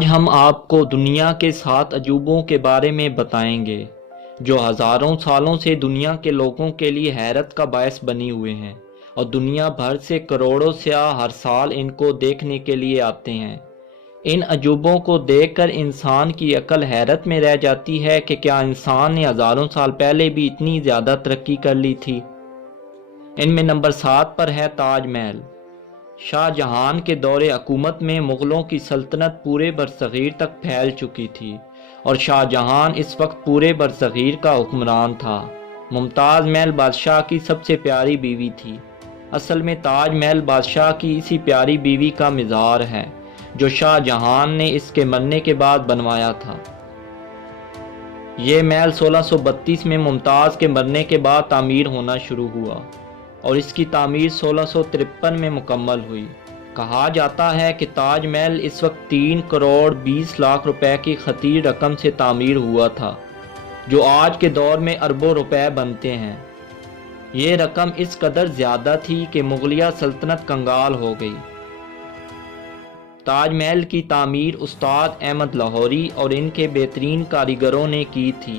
آج ہم آپ کو دنیا کے 7 عجوبوں کے بارے میں بتائیں گے جو ہزاروں سالوں سے دنیا کے لوگوں کے لیے حیرت کا باعث بنی ہوئے ہیں، اور دنیا بھر سے کروڑوں سیاح ہر سال ان کو دیکھنے کے لیے آتے ہیں۔ ان عجوبوں کو دیکھ کر انسان کی عقل حیرت میں رہ جاتی ہے کہ کیا انسان نے ہزاروں سال پہلے بھی اتنی زیادہ ترقی کر لی تھی۔ ان میں نمبر 7 پر ہے تاج محل۔ شاہ جہان کے دور حکومت میں مغلوں کی سلطنت پورے برصغیر تک پھیل چکی تھی، اور شاہ جہان اس وقت پورے برصغیر کا حکمران تھا۔ ممتاز محل بادشاہ کی سب سے پیاری بیوی تھی۔ اصل میں تاج محل بادشاہ کی اسی پیاری بیوی کا مزار ہے جو شاہ جہان نے اس کے مرنے کے بعد بنوایا تھا۔ یہ محل 1632 میں ممتاز کے مرنے کے بعد تعمیر ہونا شروع ہوا اور اس کی تعمیر 1653 میں مکمل ہوئی۔ کہا جاتا ہے کہ تاج محل اس وقت 3 کروڑ 20 لاکھ روپے کی خطیر رقم سے تعمیر ہوا تھا، جو آج کے دور میں اربوں روپے بنتے ہیں۔ یہ رقم اس قدر زیادہ تھی کہ مغلیہ سلطنت کنگال ہو گئی۔ تاج محل کی تعمیر استاد احمد لاہوری اور ان کے بہترین کاریگروں نے کی تھی۔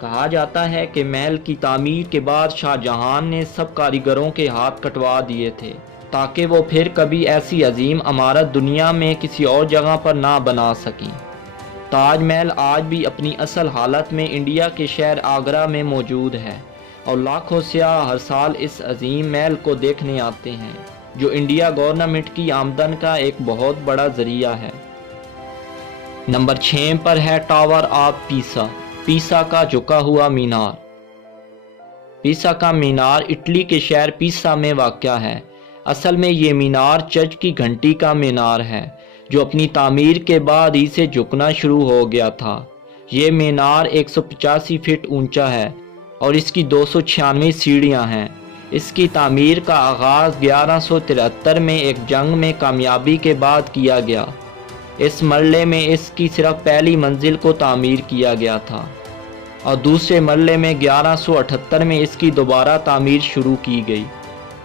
کہا جاتا ہے کہ محل کی تعمیر کے بعد شاہ جہان نے سب کاریگروں کے ہاتھ کٹوا دیے تھے تاکہ وہ پھر کبھی ایسی عظیم عمارت دنیا میں کسی اور جگہ پر نہ بنا سکیں۔ تاج محل آج بھی اپنی اصل حالت میں انڈیا کے شہر آگرہ میں موجود ہے، اور لاکھوں سیاح ہر سال اس عظیم محل کو دیکھنے آتے ہیں جو انڈیا گورنمنٹ کی آمدن کا ایک بہت بڑا ذریعہ ہے۔ نمبر 6 پر ہے ٹاور آف پیسا۔ پیسا کا جھکا ہوا مینار۔ پیسا کا مینار اٹلی کے شہر پیسا میں واقع ہے۔ اصل میں یہ مینار چرچ کی گھنٹی کا مینار ہے جو اپنی تعمیر کے بعد ہی سے جھکنا شروع ہو گیا تھا۔ یہ مینار 185 فٹ اونچا ہے اور اس کی 296 سیڑھیاں ہیں۔ اس کی تعمیر کا آغاز 1173 میں ایک جنگ میں کامیابی کے بعد کیا گیا۔ اس مرحلے میں اس کی صرف پہلی منزل کو تعمیر کیا گیا تھا، اور دوسرے مرحلے میں 1178 میں اس کی دوبارہ تعمیر شروع کی گئی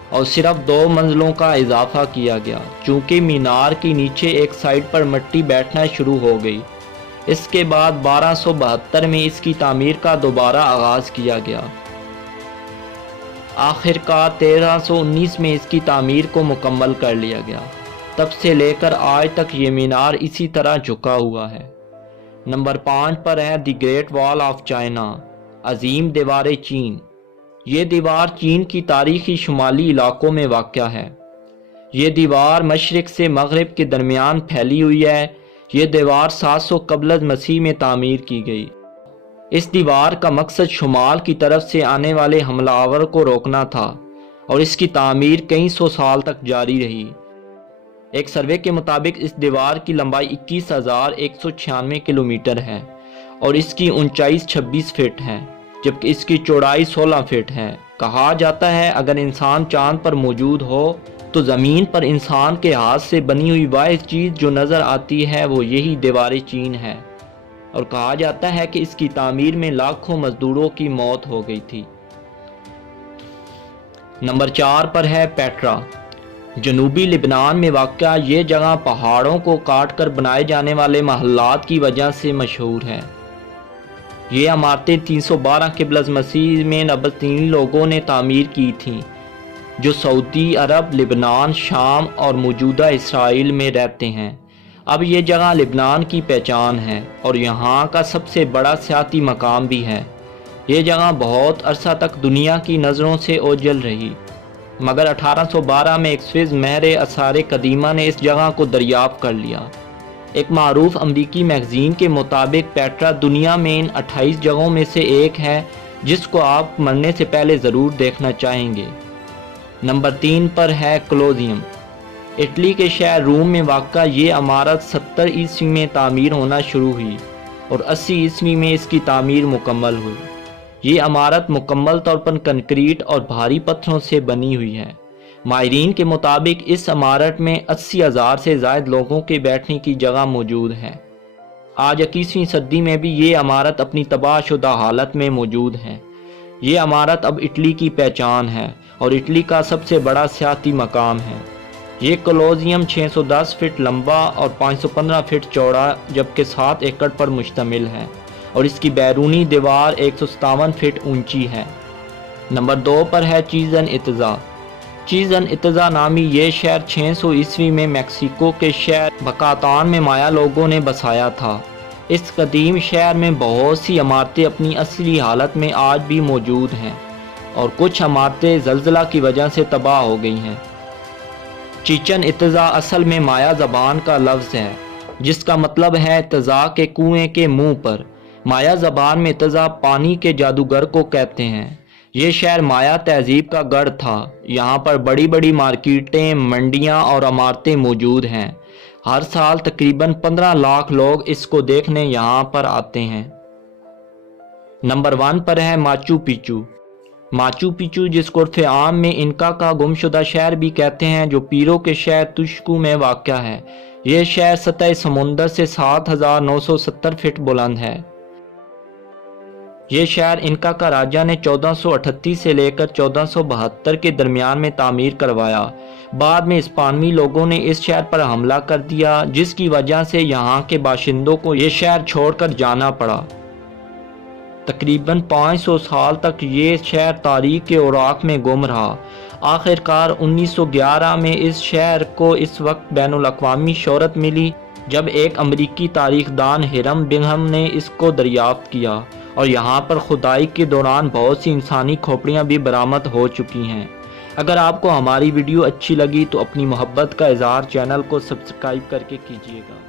اور صرف 2 منزلوں کا اضافہ کیا گیا، چونکہ مینار کی نیچے ایک سائڈ پر مٹی بیٹھنا شروع ہو گئی۔ اس کے بعد 1272 میں اس کی تعمیر کا دوبارہ آغاز کیا گیا۔ آخر کار 1319 میں اس کی تعمیر کو مکمل کر لیا گیا۔ تب سے لے کر آج تک یہ مینار اسی طرح جھکا ہوا ہے۔ نمبر 5 پر ہے دی گریٹ وال آف چائنا، عظیم دیوار چین۔ یہ دیوار چین کی تاریخی شمالی علاقوں میں واقع ہے۔ یہ دیوار مشرق سے مغرب کے درمیان پھیلی ہوئی ہے۔ یہ دیوار 700 قبل از مسیح میں تعمیر کی گئی۔ اس دیوار کا مقصد شمال کی طرف سے آنے والے حملہ آور کو روکنا تھا، اور اس کی تعمیر کئی سو سال تک جاری رہی۔ ایک سروے کے مطابق اس دیوار کی لمبائی 21,196 کلومیٹر ہے اور اس کی اونچائی 26 فٹ ہے، جبکہ اس کی چوڑائی 16 فٹ ہے۔ کہا جاتا ہے اگر انسان چاند پر موجود ہو تو زمین پر انسان کے ہاتھ سے بنی ہوئی واحد چیز جو نظر آتی ہے وہ یہی دیوار چین ہے، اور کہا جاتا ہے کہ اس کی تعمیر میں لاکھوں مزدوروں کی موت ہو گئی تھی۔ نمبر 4 پر ہے پیٹرا۔ جنوبی لبنان میں واقع یہ جگہ پہاڑوں کو کاٹ کر بنائے جانے والے محلات کی وجہ سے مشہور ہے۔ یہ عمارتیں 312 قبل از مسیح میں نبطین لوگوں نے تعمیر کی تھیں جو سعودی عرب، لبنان، شام اور موجودہ اسرائیل میں رہتے ہیں۔ اب یہ جگہ لبنان کی پہچان ہے اور یہاں کا سب سے بڑا سیاحتی مقام بھی ہے۔ یہ جگہ بہت عرصہ تک دنیا کی نظروں سے اوجھل رہی، مگر 1812 میں ایک سوئس ماہر آثار قدیمہ نے اس جگہ کو دریافت کر لیا۔ ایک معروف امریکی میگزین کے مطابق پیٹرا دنیا میں ان 28 جگہوں میں سے ایک ہے جس کو آپ مرنے سے پہلے ضرور دیکھنا چاہیں گے۔ نمبر 3 پر ہے کولوسیوم۔ اٹلی کے شہر روم میں واقع یہ عمارت 70 عیسوی میں تعمیر ہونا شروع ہوئی اور 80 عیسوی میں اس کی تعمیر مکمل ہوئی۔ یہ عمارت مکمل طور پر کنکریٹ اور بھاری پتھروں سے بنی ہوئی ہے۔ ماہرین کے مطابق اس عمارت میں 80,000 سے زائد لوگوں کے بیٹھنے کی جگہ موجود ہے۔ آج 21ویں صدی میں بھی یہ عمارت اپنی تباہ شدہ حالت میں موجود ہے۔ یہ عمارت اب اٹلی کی پہچان ہے اور اٹلی کا سب سے بڑا سیاحتی مقام ہے۔ یہ کولوسیum 610 فٹ لمبا اور 515 فٹ چوڑا جبکہ 7 ایکڑ پر مشتمل ہے اور اس کی بیرونی دیوار 157 فٹ اونچی ہے۔ نمبر 2 پر ہے چیچن اطزا۔ چیچن اطزا نامی یہ شہر 600 عیسوی میں میکسیکو کے شہر بکاتان میں مایا لوگوں نے بسایا تھا۔ اس قدیم شہر میں بہت سی عمارتیں اپنی اصلی حالت میں آج بھی موجود ہیں اور کچھ عمارتیں زلزلہ کی وجہ سے تباہ ہو گئی ہیں۔ چیچن اطزا اصل میں مایا زبان کا لفظ ہے جس کا مطلب ہے تزا کے کنویں کے منہ پر۔ مایا زبان میں تزا پانی کے جادوگر کو کہتے ہیں۔ یہ شہر مایا تہذیب کا گڑھ تھا۔ یہاں پر بڑی بڑی مارکیٹیں، منڈیاں اور عمارتیں موجود ہیں۔ ہر سال تقریباً 15 لاکھ لوگ اس کو دیکھنے یہاں پر آتے ہیں۔ نمبر 1 پر ہے ماچو پیچو۔ ماچو پیچو جس کو عرف عام میں انکا کا گمشدہ شہر بھی کہتے ہیں، جو پیرو کے شہر تشکو میں واقع ہے۔ یہ شہر سطح سمندر سے 7970 فٹ بلند ہے۔ یہ شہر انکا کا راجہ نے 1438 سے لے کر 1472 کے درمیان میں تعمیر کروایا۔ بعد میں اسپانوی لوگوں نے اس شہر پر حملہ کر دیا جس کی وجہ سے یہاں کے باشندوں کو یہ شہر چھوڑ کر جانا پڑا۔ تقریباً 500 سال تک یہ شہر تاریخ کے اوراق میں گم رہا۔ آخر کار 1911 میں اس شہر کو اس وقت بین الاقوامی شہرت ملی جب ایک امریکی تاریخ دان ہرم بنگھم نے اس کو دریافت کیا، اور یہاں پر کھدائی کے دوران بہت سی انسانی کھوپڑیاں بھی برآمد ہو چکی ہیں۔ اگر آپ کو ہماری ویڈیو اچھی لگی تو اپنی محبت کا اظہار چینل کو سبسکرائب کر کے کیجیے گا۔